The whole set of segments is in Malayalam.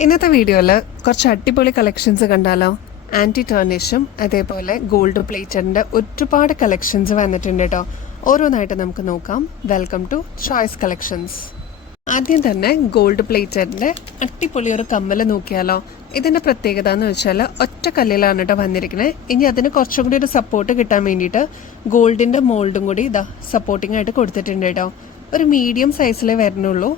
ഇന്നത്തെ വീഡിയോയിൽ കുറച്ച് അടിപൊളി കളക്ഷൻസ് കണ്ടാലോ. ആൻറ്റി ടേർണിഷും അതേപോലെ ഗോൾഡ് പ്ലേറ്റഡിൻ്റെ ഒരുപാട് കളക്ഷൻസ് വന്നിട്ടുണ്ട് കേട്ടോ. ഓരോന്നായിട്ട് നമുക്ക് നോക്കാം. Welcome to choice collections. ആദ്യം തന്നെ ഗോൾഡ് പ്ലേറ്റഡിൻ്റെ അടിപൊളി ഒരു കമ്മൽ നോക്കിയാലോ. ഇതിൻ്റെ പ്രത്യേകത എന്ന് വെച്ചാൽ ഒറ്റ കല്ലിലാണ് കേട്ടോ വന്നിരിക്കുന്നത്. ഇനി അതിന് കുറച്ചും കൂടി ഒരു സപ്പോർട്ട് കിട്ടാൻ വേണ്ടിയിട്ട് ഗോൾഡിൻ്റെ മോൾഡും കൂടി ഇതാ സപ്പോർട്ടിംഗ് ആയിട്ട് കൊടുത്തിട്ടുണ്ട് കേട്ടോ. ഒരു മീഡിയം സൈസിലേ വരുന്നുള്ളൂ.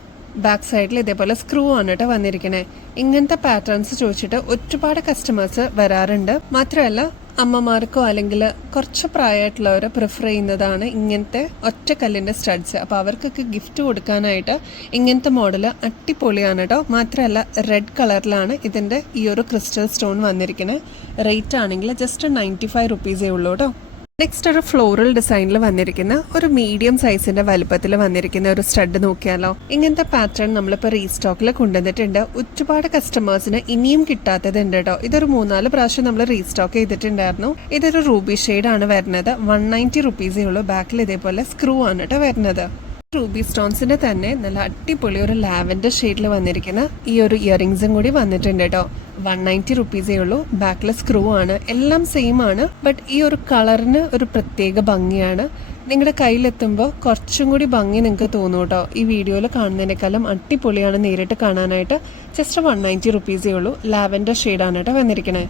ബാക്ക് സൈഡിൽ ഇതേപോലെ സ്ക്രൂ ആണ് കേട്ടോ വന്നിരിക്കണേ. ഇങ്ങനത്തെ പാറ്റേൺസ് ചോദിച്ചിട്ട് ഒരുപാട് കസ്റ്റമേഴ്സ് വരാറുണ്ട്. മാത്രമല്ല അമ്മമാർക്കോ അല്ലെങ്കിൽ കുറച്ച് പ്രായമായിട്ടുള്ളവരെ പ്രിഫർ ചെയ്യുന്നതാണ് ഇങ്ങനത്തെ ഒറ്റക്കല്ലിൻ്റെ സ്റ്റഡ്സ്. അപ്പോൾ അവർക്കൊക്കെ ഗിഫ്റ്റ് കൊടുക്കാനായിട്ട് ഇങ്ങനത്തെ മോഡൽ അടിപൊളിയാണ് കേട്ടോ. മാത്രമല്ല റെഡ് കളറിലാണ് ഇതിൻ്റെ ഈ ഒരു ക്രിസ്റ്റൽ സ്റ്റോൺ വന്നിരിക്കുന്നത്. റേറ്റ് ആണെങ്കിൽ ജസ്റ്റ് 95 റുപ്പീസേ ഉള്ളൂ കേട്ടോ. നെക്സ്റ്റ് ഒരു ഫ്ലോറൽ ഡിസൈനിൽ വന്നിരിക്കുന്ന ഒരു മീഡിയം സൈസിന്റെ വലുപ്പത്തിൽ വന്നിരിക്കുന്ന ഒരു സ്റ്റഡ് നോക്കിയാലോ. ഇങ്ങനത്തെ പാറ്റേൺ നമ്മളിപ്പോൾ റീസ്റ്റോക്കിൽ കൊണ്ടുവന്നിട്ടുണ്ട്. ഒരുപാട് കസ്റ്റമേഴ്സിന് ഇനിയും കിട്ടാത്തതുണ്ട് കേട്ടോ. ഇതൊരു 3-4 പ്രാവശ്യം നമ്മൾ റീസ്റ്റോക്ക് ചെയ്തിട്ടുണ്ടായിരുന്നു. ഇതൊരു റൂബി ഷെയ്ഡ് ആണ് വരുന്നത്. 190 റുപ്പീസേ ഉള്ളൂ. ബാക്കിൽ ഇതേപോലെ സ്ക്രൂ ആണ് കേട്ടോ വരുന്നത്. റൂബി സ്റ്റോൺസിന്റെ തന്നെ നല്ല അടിപൊളി ഒരു ലാവൻഡർ ഷെയ്ഡിൽ വന്നിരിക്കുന്ന ഈ ഒരു ഇയറിംഗ്സും കൂടി വന്നിട്ടുണ്ട് കേട്ടോ. 190 റുപ്പീസേ ഉള്ളൂ. ബാക്കിൽ സ്ക്രൂ ആണ്. എല്ലാം സെയിം ആണ്. ബട്ട് ഈ ഒരു കളറിന് ഒരു പ്രത്യേക ഭംഗിയാണ്. നിങ്ങളുടെ കയ്യിലെത്തുമ്പോൾ കുറച്ചും കൂടി ഭംഗി നിങ്ങൾക്ക് തോന്നും കേട്ടോ. ഈ വീഡിയോയിൽ കാണുന്നതിനേക്കാളും അടിപൊളിയാണ് നേരിട്ട് കാണാനായിട്ട്. ജസ്റ്റ് 190 റുപ്പീസേ ഉള്ളൂ. ലാവൻഡർ ഷെയ്ഡാണ് കേട്ടോ വന്നിരിക്കുന്നത്.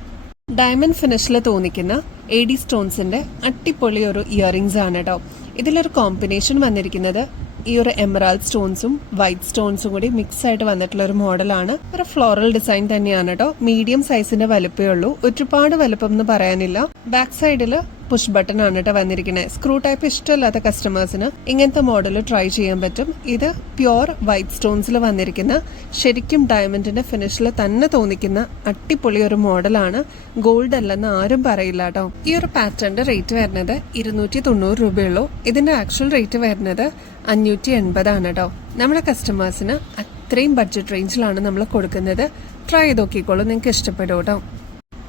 ഡയമണ്ട് ഫിനിഷിൽ തോന്നിക്കുന്ന AD സ്റ്റോൺസിന്റെ അടിപൊളി ഒരു ഇയറിംഗ്സ് ആണ് കേട്ടോ. ഇതിലൊരു കോമ്പിനേഷൻ വന്നിരിക്കുന്നത് ഈ ഒരു എമറാൾഡ് സ്റ്റോൺസും വൈറ്റ് സ്റ്റോൺസും കൂടി മിക്സ് ആയിട്ട് വന്നിട്ടുള്ള ഒരു മോഡലാണ്. ഒരു ഫ്ലോറൽ ഡിസൈൻ തന്നെയാണ് കേട്ടോ. മീഡിയം സൈസിന്റെ വലുപ്പമേ ഉള്ളൂ. ഒരുപാട് വലുപ്പം എന്ന് പറയാനില്ല. ബാക്ക് സൈഡിൽ പുഷ് ബട്ടൺ ആണ് കേട്ടോ വന്നിരിക്കുന്നത്. സ്ക്രൂ ടൈപ്പ് ഇഷ്ടമല്ലാത്ത കസ്റ്റമേഴ്സിന് ഇങ്ങനത്തെ മോഡൽ ട്രൈ ചെയ്യാൻ പറ്റും. ഇത് പ്യുവർ വൈറ്റ് സ്റ്റോൺസിൽ വന്നിരിക്കുന്ന ശരിക്കും ഡയമണ്ടിന്റെ ഫിനിഷിൽ തന്നെ തോന്നിക്കുന്ന അടിപൊളി ഒരു മോഡലാണ്. ഗോൾഡ് അല്ലെന്ന് ആരും പറയില്ല കേട്ടോ. ഈ ഒരു പാറ്റേണിന്റെ റേറ്റ് വരുന്നത് 290 രൂപയുള്ളൂ. ഇതിന്റെ ആക്ച്വൽ റേറ്റ് വരുന്നത് 580 ആണ് കേട്ടോ. നമ്മുടെ കസ്റ്റമേഴ്സിന് അത്രയും ബഡ്ജറ്റ് റേഞ്ചിലാണ് നമ്മൾ കൊടുക്കുന്നത്. ട്രൈ ചെയ്ത് നോക്കിക്കോളൂ, നിങ്ങൾക്ക് ഇഷ്ടപ്പെടും കേട്ടോ.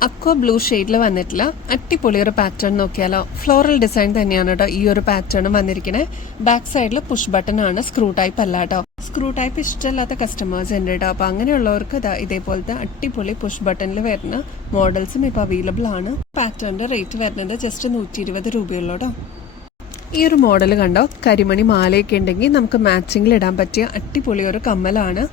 അക്വ ബ്ലൂ ഷെയ്ഡിൽ വന്നിട്ടില്ല അടിപൊളി ഒരു പാറ്റേൺ നോക്കിയാലോ. ഫ്ലോറൽ ഡിസൈൻ തന്നെയാണ് കേട്ടോ ഈ ഒരു പാറ്റേൺ വന്നിരിക്കുന്നത്. ബാക്ക് സൈഡിൽ പുഷ് ബട്ടൺ ആണ്. സ്ക്രൂ ടൈപ്പ് അല്ല കേട്ടോ. സ്ക്രൂ ടൈപ്പ് ഇഷ്ടമല്ലാത്ത കസ്റ്റമേഴ്സ് ഉണ്ട് കേട്ടോ. അപ്പോൾ അങ്ങനെയുള്ളവർക്ക് ഇതേപോലത്തെ അടിപൊളി പുഷ് ബട്ടണിൽ വരുന്ന മോഡൽസും ഇപ്പോൾ അവൈലബിൾ ആണ്. പാറ്റേണിന്റെ റേറ്റ് വരുന്നത് ജസ്റ്റ് 120 രൂപയുള്ളൂ കേട്ടോ. ഈ ഒരു മോഡൽ കണ്ടോ. കരിമണി മാലയൊക്കെ ഉണ്ടെങ്കിൽ നമുക്ക് മാച്ചിങ്ങിൽ ഇടാൻ പറ്റിയ അടിപൊളി ഒരു കമ്മലാണ്.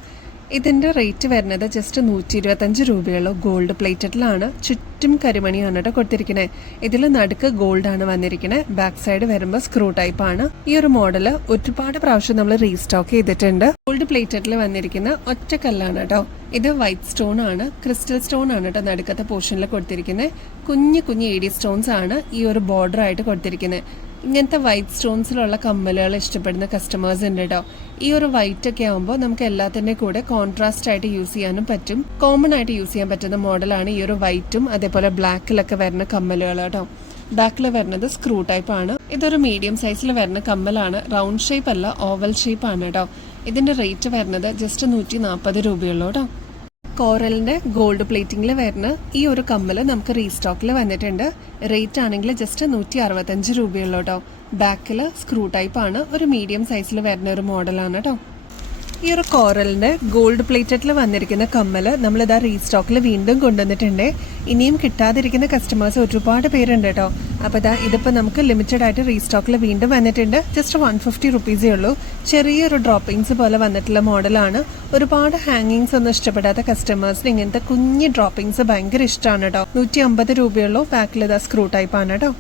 ഇതിന്റെ റേറ്റ് വരുന്നത് ജസ്റ്റ് 125 രൂപയുള്ളൂ. ഗോൾഡ് പ്ലേറ്റഡിലാണ്. ചുറ്റും കരിമണിയാണ് കേട്ടോ കൊടുത്തിരിക്കുന്നത്. ഇതിൽ നടുക്ക് ഗോൾഡ് ആണ് വന്നിരിക്കുന്നത്. ബാക്ക് സൈഡ് വരുമ്പോൾ സ്ക്രൂ ടൈപ്പ് ആണ്. ഈ ഒരു മോഡൽ ഒരുപാട് പ്രാവശ്യം നമ്മൾ റീസ്റ്റോക്ക് ചെയ്തിട്ടുണ്ട്. ഗോൾഡ് പ്ലേറ്റഡിൽ വന്നിരിക്കുന്ന ഒറ്റക്കല്ലാണ് കേട്ടോ. ഇത് വൈറ്റ് സ്റ്റോൺ ആണ്. ക്രിസ്റ്റൽ സ്റ്റോൺ ആണ് കേട്ടോ നടുക്കത്തെ പോർഷനിൽ കൊടുത്തിരിക്കുന്നത്. കുഞ്ഞു AD സ്റ്റോൺസ് ആണ് ഈ ഒരു ബോർഡർ ആയിട്ട് കൊടുത്തിരിക്കുന്നത്. ഇങ്ങനത്തെ വൈറ്റ് സ്റ്റോൺസിലുള്ള കമ്മലുകൾ ഇഷ്ടപ്പെടുന്ന കസ്റ്റമേഴ്സ് ഉണ്ട് കേട്ടോ. ഈ ഒരു വൈറ്റ് ഒക്കെ ആകുമ്പോൾ നമുക്ക് എല്ലാത്തിൻ്റെ കൂടെ കോൺട്രാസ്റ്റ് ആയിട്ട് യൂസ് ചെയ്യാനും പറ്റും. കോമൺ ആയിട്ട് യൂസ് ചെയ്യാൻ പറ്റുന്ന മോഡലാണ് ഈ ഒരു വൈറ്റും അതേപോലെ ബ്ലാക്കിലൊക്കെ വരുന്ന കമ്മലുകൾ കേട്ടോ. ബാക്കിൽ വരുന്നത് സ്ക്രൂ ടൈപ്പ് ആണ്. ഇതൊരു മീഡിയം സൈസിൽ വരുന്ന കമ്മലാണ്. റൗണ്ട് ഷേപ്പ് അല്ല, ഓവൽ ഷേപ്പ് ആണ് കേട്ടോ. ഇതിന്റെ റേറ്റ് വരുന്നത് ജസ്റ്റ് 140 രൂപയുള്ളൂ കേട്ടോ. കോറലിന്റെ ഗോൾഡ് പ്ലേറ്റിംഗിൽ വരുന്ന ഈ ഒരു കമ്മല് നമുക്ക് റീസ്റ്റോക്കിൽ വന്നിട്ടുണ്ട്. റേറ്റ് ആണെങ്കിൽ ജസ്റ്റ് 165 രൂപയുള്ളൂ കേട്ടോ. ബാക്കിൽ സ്ക്രൂ ടൈപ്പ് ആണ്. ഒരു മീഡിയം സൈസിൽ വരുന്ന ഒരു മോഡലാണ് കേട്ടോ. ഈ ഒരു കോറലിന്റെ ഗോൾഡ് പ്ലേറ്റഡിൽ വന്നിരിക്കുന്ന കമ്മല് നമ്മളിതാ റീസ്റ്റോക്കിൽ വീണ്ടും കൊണ്ടുവന്നിട്ടുണ്ട്. ഇനിയും കിട്ടാതിരിക്കുന്ന കസ്റ്റമേഴ്സ് ഒരുപാട് പേരുണ്ട് കേട്ടോ. അപ്പോൾ ഇതിപ്പോൾ നമുക്ക് ലിമിറ്റഡ് ആയിട്ട് റീസ്റ്റോക്കിൽ വീണ്ടും വന്നിട്ടുണ്ട്. ജസ്റ്റ് 150 റുപ്പീസേ ഉള്ളൂ. ചെറിയൊരു ഡ്രോപ്പിംഗ്സ് പോലെ വന്നിട്ടുള്ള മോഡലാണ്. ഒരുപാട് ഹാങ്ങിങ്സ് ഒന്നും ഇഷ്ടപ്പെടാത്ത കസ്റ്റമേഴ്സിന് ഇങ്ങനത്തെ കുഞ്ഞ് ഡ്രോപ്പിംഗ്സ് ഭയങ്കര ഇഷ്ടമാണ് കേട്ടോ. 150 രൂപയുള്ളൂ. ബാക്കിൽ ഇതാ സ്ക്രൂ ടൈപ്പ് ആണ് കേട്ടോ.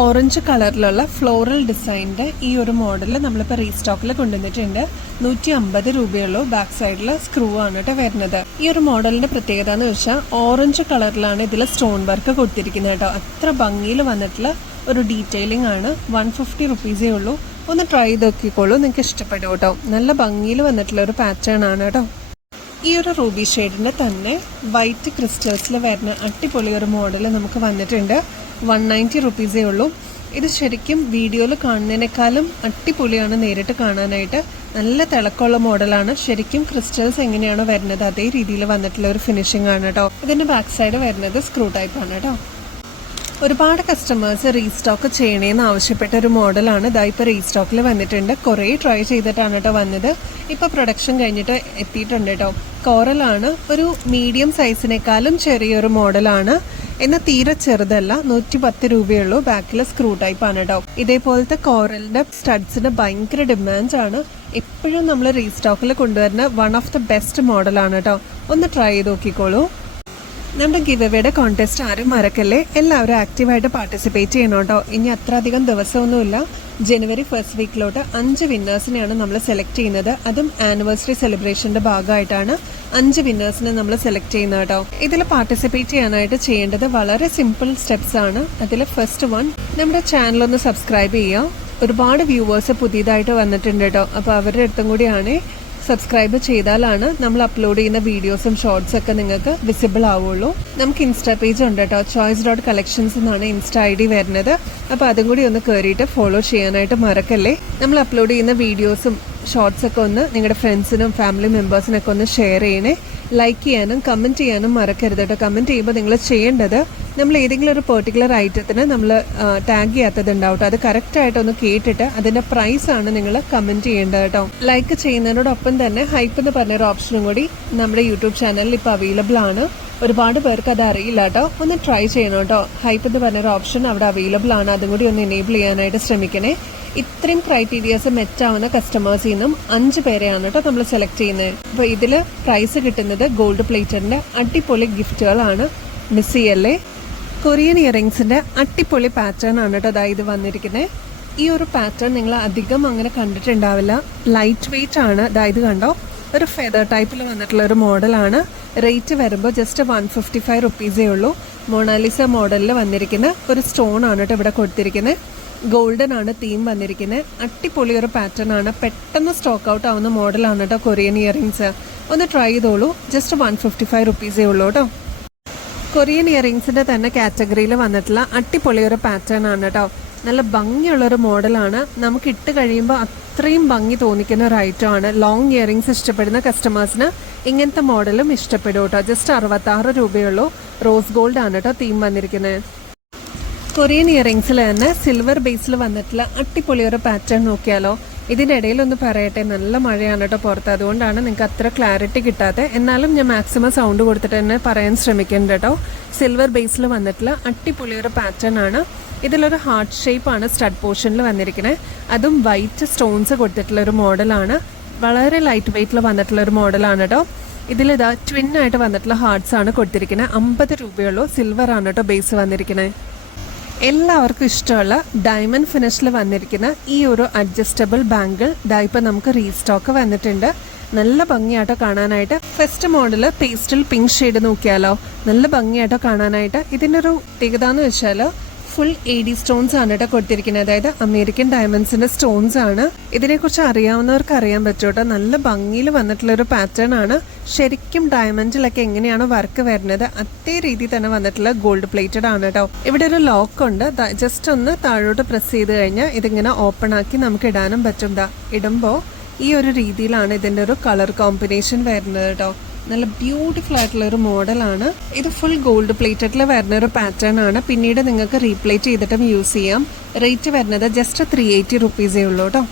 ഓറഞ്ച് കളറിലുള്ള ഫ്ലോറൽ ഡിസൈനിന്റെ ഈ ഒരു മോഡൽ നമ്മളിപ്പോൾ റീസ്റ്റോക്കിൽ കൊണ്ടുവന്നിട്ടുണ്ട്. 150 രൂപയുള്ളൂ. ബാക്ക് സൈഡിൽ സ്ക്രൂ ആണ് കേട്ടോ വരുന്നത്. ഈ ഒരു മോഡലിന്റെ പ്രത്യേകത എന്ന് വെച്ചാൽ ഓറഞ്ച് കളറിലാണ് ഇതിൽ സ്റ്റോൺ വർക്ക് കൊടുത്തിരിക്കുന്നത് കേട്ടോ. അത്ര ഭംഗിയിൽ വന്നിട്ടുള്ള ഒരു ഡീറ്റെയിലിംഗ് ആണ്. 150 റുപ്പീസേ ഉള്ളൂ. ഒന്ന് ട്രൈ ചെയ്ത് നോക്കിക്കോളൂ, നിങ്ങൾക്ക് ഇഷ്ടപ്പെടും കേട്ടോ. നല്ല ഭംഗിയിൽ വന്നിട്ടുള്ള ഒരു പാറ്റേൺ ആണ് കേട്ടോ. ഈ ഒരു റൂബി ഷെയ്ഡിന്റെ തന്നെ വൈറ്റ് ക്രിസ്റ്റൽസിൽ വരുന്ന അടിപൊളി ഒരു മോഡൽ നമുക്ക് വന്നിട്ടുണ്ട്. 190 റുപ്പീസേ ഉള്ളൂ. ഇത് ശരിക്കും വീഡിയോയിൽ കാണുന്നതിനേക്കാളും അടിപൊളിയാണ് നേരിട്ട് കാണാനായിട്ട്. നല്ല തിളക്കമുള്ള മോഡലാണ്. ശരിക്കും ക്രിസ്റ്റൽസ് എങ്ങനെയാണോ വരുന്നത് അതേ രീതിയിൽ വന്നിട്ടുള്ള ഒരു ഫിനിഷിംഗ് ആണ് കേട്ടോ. ഇതിന്റെ ബാക്ക് സൈഡ് വരുന്നത് സ്ക്രൂ ടൈപ്പ് ആണ് കേട്ടോ. ഒരുപാട് കസ്റ്റമേഴ്സ് റീസ്റ്റോക്ക് ചെയ്യണേന്ന് ആവശ്യപ്പെട്ട ഒരു മോഡലാണ് ഇതാ ഇപ്പോൾ റീസ്റ്റോക്കിൽ വന്നിട്ടുണ്ട്. കുറേ ട്രൈ ചെയ്തിട്ടാണ് കേട്ടോ വന്നത്. ഇപ്പോൾ പ്രൊഡക്ഷൻ കഴിഞ്ഞിട്ട് എത്തിയിട്ടുണ്ട് കേട്ടോ. കോറലാണ്, ഒരു മീഡിയം സൈസിനേക്കാളും ചെറിയൊരു മോഡലാണ്. എന്നാൽ തീരെ ചെറുതല്ല. 110 രൂപയുള്ളൂ. ബാക്കിൽ സ്ക്രൂ ടൈപ്പ് ആണ് കേട്ടോ. ഇതേപോലത്തെ കോറലിന്റെ സ്റ്റഡ്സിന് ഭയങ്കര ഡിമാൻഡാണ്. എപ്പോഴും നമ്മൾ റീസ്റ്റോക്കിൽ കൊണ്ടുവരുന്ന വൺ ഓഫ് ദ ബെസ്റ്റ് മോഡലാണ് കേട്ടോ. ഒന്ന് ട്രൈ ചെയ്ത് നോക്കിക്കോളൂ. നമ്മുടെ ഗിവ് എവേയുടെ കോൺടെസ്റ്റ് ആരും മറക്കല്ലേ. എല്ലാവരും ആക്റ്റീവായിട്ട് പാർട്ടിസിപ്പേറ്റ് ചെയ്യണം കേട്ടോ. ഇനി അത്ര അധികം ദിവസമൊന്നുമില്ല. ജനുവരി 1st വീക്കിലോട്ട് 5 വിന്നേഴ്സിനെയാണ് നമ്മൾ സെലക്ട് ചെയ്യുന്നത്. അതും ആനിവേഴ്സറി സെലിബ്രേഷന്റെ ഭാഗമായിട്ടാണ് 5 വിന്നേഴ്സിനെ നമ്മൾ സെലക്ട് ചെയ്യുന്നത് കേട്ടോ. ഇതിൽ പാർട്ടിസിപ്പേറ്റ് ചെയ്യാനായിട്ട് ചെയ്യേണ്ടത് വളരെ സിമ്പിൾ സ്റ്റെപ്സ് ആണ്. അതിൽ ഫസ്റ്റ് വൺ, നമ്മുടെ ചാനൽ ഒന്ന് സബ്സ്ക്രൈബ് ചെയ്യുക. ഒരുപാട് വ്യൂവേഴ്സ് പുതിയതായിട്ട് വന്നിട്ടുണ്ട് കേട്ടോ. അപ്പോൾ അവരുടെ അടുത്തും കൂടിയാണ് സബ്സ്ക്രൈബ് ചെയ്താലാണ് നമ്മൾ അപ്ലോഡ് ചെയ്യുന്ന വീഡിയോസും ഷോർട്സ് ഒക്കെ നിങ്ങൾക്ക് വിസിബിൾ ആവുള്ളൂ. നമുക്ക് ഇൻസ്റ്റാ പേജ് ഉണ്ട് കേട്ടോ. choice.collections എന്നാണ് ഇൻസ്റ്റാ ID വരുന്നത്. അപ്പോൾ അതും കൂടി ഒന്ന് കയറിയിട്ട് ഫോളോ ചെയ്യാനായിട്ട് മറക്കല്ലേ. നമ്മൾ അപ്ലോഡ് ചെയ്യുന്ന വീഡിയോസും ഷോർട്സ് ഒക്കെ ഒന്ന് നിങ്ങളുടെ ഫ്രണ്ട്സിനും ഫാമിലി മെമ്പേഴ്സിനൊക്കെ ഒന്ന് ഷെയർ ചെയ്യണേ. ലൈക്ക് ചെയ്യാനും കമൻറ്റ് ചെയ്യാനും മറക്കരുത് കേട്ടോ. കമൻറ്റ് ചെയ്യുമ്പോൾ നിങ്ങൾ ചെയ്യേണ്ടത്, നമ്മൾ ഏതെങ്കിലും ഒരു പെർട്ടിക്കുലർ ഐറ്റത്തിന് നമ്മൾ ടാഗ് ചെയ്യാത്തത് ഉണ്ടാവും. അത് കറക്റ്റായിട്ടൊന്ന് കേട്ടിട്ട് അതിൻ്റെ പ്രൈസാണ് നിങ്ങൾ കമൻറ്റ് ചെയ്യേണ്ടത് കേട്ടോ. ലൈക്ക് ചെയ്യുന്നതിനോടൊപ്പം തന്നെ ഹൈപ്പ് എന്ന് പറഞ്ഞൊരു ഓപ്ഷനും കൂടി നമ്മുടെ യൂട്യൂബ് ചാനലിൽ ഇപ്പോൾ അവൈലബിൾ ആണ്. ഒരുപാട് പേർക്ക് അത് അറിയില്ല കേട്ടോ. ഒന്ന് ട്രൈ ചെയ്യണം കേട്ടോ. ഹൈപ്പ് എന്ന് പറഞ്ഞൊരു ഓപ്ഷൻ അവിടെ അവൈലബിൾ ആണ്. അതും കൂടി ഒന്ന് എനേബിൾ ചെയ്യാനായിട്ട് ശ്രമിക്കണേ. ഇത്രയും ക്രൈറ്റീരിയാസ് മെറ്റാവുന്ന കസ്റ്റമേഴ്സിൽ നിന്നും 5 പേരെയാണ് കേട്ടോ നമ്മൾ സെലക്ട് ചെയ്യുന്നത്. അപ്പോൾ ഇതിൽ പ്രൈസ് കിട്ടുന്നത് ഗോൾഡ് പ്ലേറ്ററിന്റെ അടിപൊളി ഗിഫ്റ്റുകളാണ്. മിസ് ചെയ്യല്ലേ. കൊറിയൻ ഇയറിംഗ്സിന്റെ അടിപൊളി പാറ്റേൺ ആണ് കേട്ടോ അതായത് ഇത് വന്നിരിക്കുന്നത്. ഈ ഒരു പാറ്റേൺ നിങ്ങൾ അധികം അങ്ങനെ കണ്ടിട്ടുണ്ടാവില്ല. ലൈറ്റ് വെയിറ്റ് ആണ്. അതായത് കണ്ടോ, ഒരു ഫെദർ ടൈപ്പിൽ വന്നിട്ടുള്ള ഒരു മോഡലാണ്. റേറ്റ് വരുമ്പോൾ ജസ്റ്റ് 155 റുപ്പീസേ ഉള്ളൂ. മൊണാലിസ മോഡലിൽ വന്നിരിക്കുന്ന ഒരു സ്റ്റോൺ ആണ് കേട്ടോ ഇവിടെ കൊടുത്തിരിക്കുന്നത്. ഗോൾഡൻ ആണ് തീം വന്നിരിക്കുന്നത്. അടിപൊളി ഒരു പാറ്റേൺ ആണ്. പെട്ടെന്ന് സ്റ്റോക്ക് ഔട്ട് ആവുന്ന മോഡലാണ് കേട്ടോ കൊറിയൻ ഇയറിംഗ്സ്. ഒന്ന് ട്രൈ ചെയ്തോളൂ. ജസ്റ്റ് 155 റുപ്പീസേ ഉള്ളൂ കേട്ടോ. കൊറിയൻ ഇയറിംഗ്സിന്റെ തന്നെ കാറ്റഗറിയിൽ വന്നിട്ടുള്ള അടിപൊളി ഒരു പാറ്റേൺ ആണ് കേട്ടോ. നല്ല ഭംഗിയുള്ളൊരു മോഡലാണ്. നമുക്ക് ഇട്ട് കഴിയുമ്പോൾ അത്രയും ഭംഗി തോന്നിക്കുന്ന ഒരു ഐറ്റം ആണ്. ലോങ് ഇയറിംഗ്സ് ഇഷ്ടപ്പെടുന്ന കസ്റ്റമേഴ്സിന് ഇങ്ങനത്തെ മോഡലും ഇഷ്ടപ്പെടും കേട്ടോ. ജസ്റ്റ് 66 രൂപയുള്ളൂ. റോസ് ഗോൾഡ് ആണ് കേട്ടോ തീം വന്നിരിക്കുന്നത്. കൊറിയൻ ഇയറിംഗ്സിൽ തന്നെ സിൽവർ ബേസിൽ വന്നിട്ടുള്ള അടിപൊളി ഒരു പാറ്റേൺ നോക്കിയാലോ. ഇതിനിടയിൽ ഒന്ന് പറയട്ടെ, നല്ല മഴയാണ് കേട്ടോ പുറത്ത്. അതുകൊണ്ടാണ് നിങ്ങൾക്ക് അത്ര ക്ലാരിറ്റി കിട്ടാതെ. എന്നാലും ഞാൻ മാക്സിമം സൗണ്ട് കൊടുത്തിട്ട് തന്നെ പറയാൻ ശ്രമിക്കുന്നുണ്ട് കേട്ടോ. സിൽവർ ബേസിൽ വന്നിട്ടുള്ള അടിപൊളി ഒരു പാറ്റേൺ ആണ്. ഇതിലൊരു ഹാർട്ട് ഷേപ്പാണ് സ്റ്റഡ് പോർഷനിൽ വന്നിരിക്കുന്നത്. അതും വൈറ്റ് സ്റ്റോൺസ് കൊടുത്തിട്ടുള്ള ഒരു മോഡലാണ്. വളരെ ലൈറ്റ് വെയിറ്റിൽ വന്നിട്ടുള്ള ഒരു മോഡലാണ് കേട്ടോ. ഇതിലിതാ ട്വിൻ ആയിട്ട് വന്നിട്ടുള്ള ഹാർട്ട്സ് ആണ് കൊടുത്തിരിക്കുന്നത്. 50 രൂപയുള്ളൂ. സിൽവർ ആണ് കേട്ടോ ബേസ് വന്നിരിക്കുന്നത്. എല്ലാവർക്കും ഇഷ്ടമുള്ള ഡയമണ്ട് ഫിനിഷിൽ വന്നിരിക്കുന്ന ഈ ഒരു അഡ്ജസ്റ്റബിൾ ബാങ്കിൾ ദാ ഇപ്പം നമുക്ക് റീസ്റ്റോക്ക് വന്നിട്ടുണ്ട്. നല്ല ഭംഗിയായിട്ടോ കാണാനായിട്ട്. First model pastel pink shade നോക്കിയാലോ. നല്ല ഭംഗിയായിട്ടോ കാണാനായിട്ട്. ഇതിൻ്റെ ഒരു പ്രത്യേകത എന്ന് വെച്ചാൽ ഫുൾ AD സ്റ്റോൺസ് ആണ് കേട്ടോ കൊടുത്തിരിക്കുന്നത്. അതായത് അമേരിക്കൻ ഡയമണ്ട്സിന്റെ സ്റ്റോൺസ് ആണ്. ഇതിനെക്കുറിച്ച് അറിയാവുന്നവർക്ക് അറിയാൻ പറ്റും കേട്ടോ. നല്ല ഭംഗിയിൽ വന്നിട്ടുള്ള ഒരു പാറ്റേൺ ആണ്. ശരിക്കും ഡയമണ്ടിലൊക്കെ എങ്ങനെയാണ് വർക്ക് വരുന്നത് അതേ രീതിയിൽ തന്നെ വന്നിട്ടുള്ള ഗോൾഡ് പ്ലേറ്റഡ് ആണ് കേട്ടോ. ഇവിടെ ഒരു ലോക്ക് ഉണ്ട്. ജസ്റ്റ് ഒന്ന് താഴോട്ട് പ്രസ് ചെയ്ത് കഴിഞ്ഞാൽ ഇതിങ്ങനെ ഓപ്പൺ ആക്കി നമുക്ക് ഇടാനും പറ്റും. ഇടുമ്പോൾ ഈ ഒരു രീതിയിലാണ് ഇതിന്റെ ഒരു കളർ കോമ്പിനേഷൻ വരുന്നത് കേട്ടോ. നല്ല ബ്യൂട്ടിഫുൾ ആയിട്ടുള്ള ഒരു മോഡലാണ്. ഇത് ഫുൾ ഗോൾഡ് പ്ലേറ്റഡിൽ വരുന്ന ഒരു പാറ്റേൺ ആണ്. പിന്നീട് നിങ്ങൾക്ക് റീപ്ലേറ്റ് ചെയ്തിട്ടും യൂസ് ചെയ്യാം. റേറ്റ് വരുന്നത് ജസ്റ്റ് 380 റുപ്പീസേ ഉള്ളൂ കേട്ടോ.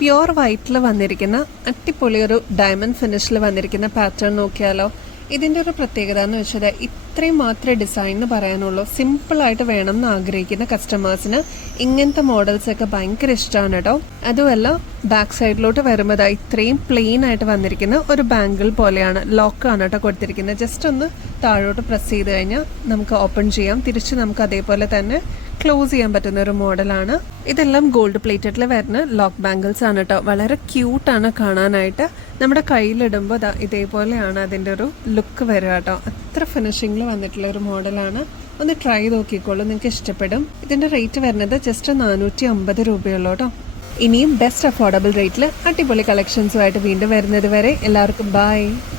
പ്യുവർ വൈറ്റിൽ വന്നിരിക്കുന്ന അടിപൊളി ഒരു ഡയമണ്ട് ഫിനിഷിൽ വന്നിരിക്കുന്ന പാറ്റേൺ നോക്കിയാലോ. ഇതിൻ്റെ ഒരു പ്രത്യേകത എന്ന് വെച്ചാൽ ഇത്രയും മാത്രമേ ഡിസൈൻ എന്ന് പറയാനുള്ളൂ. സിമ്പിളായിട്ട് വേണം എന്ന് ആഗ്രഹിക്കുന്ന കസ്റ്റമേഴ്സിന് ഇങ്ങനത്തെ മോഡൽസ് ഒക്കെ ഭയങ്കര ഇഷ്ടമാണ് കേട്ടോ. അതുമല്ല ബാക്ക് സൈഡിലോട്ട് വരുമ്പോൾ ഇത്രയും പ്ലെയിൻ ആയിട്ട് വന്നിരിക്കുന്ന ഒരു ബാങ്കിൾ പോലെയാണ്. ലോക്കാണ് കേട്ടോ കൊടുത്തിരിക്കുന്നത്. ജസ്റ്റ് ഒന്ന് താഴോട്ട് പ്രസ് ചെയ്ത് കഴിഞ്ഞാൽ നമുക്ക് ഓപ്പൺ ചെയ്യാം. തിരിച്ച് നമുക്ക് അതേപോലെ തന്നെ ക്ലോസ് ചെയ്യാൻ പറ്റുന്ന ഒരു മോഡലാണ്. ഇതെല്ലാം ഗോൾഡ് പ്ലേറ്റഡിൽ വരുന്ന ലോക്ക് ബാംഗിൾസ് ആണ് കേട്ടോ. വളരെ ക്യൂട്ടാണ് കാണാനായിട്ട്. നമ്മുടെ കയ്യിലിടുമ്പോൾ ഇതേപോലെയാണ് അതിൻ്റെ ഒരു ലുക്ക് വരിക കേട്ടോ. അത്ര ഫിനിഷിങ്ങിൽ വന്നിട്ടുള്ള ഒരു മോഡലാണ്. ഒന്ന് ട്രൈ ചെയ്ത് നോക്കിക്കോളൂ, നിങ്ങൾക്ക് ഇഷ്ടപ്പെടും. ഇതിൻ്റെ റേറ്റ് വരുന്നത് ജസ്റ്റ് 450 രൂപയുള്ളൂ കേട്ടോ. ഇനിയും ബെസ്റ്റ് അഫോർഡബിൾ റേറ്റിൽ അടിപൊളി കളക്ഷൻസുമായിട്ട് വീണ്ടും വരുന്നത് വരെ എല്ലാവർക്കും ബൈ.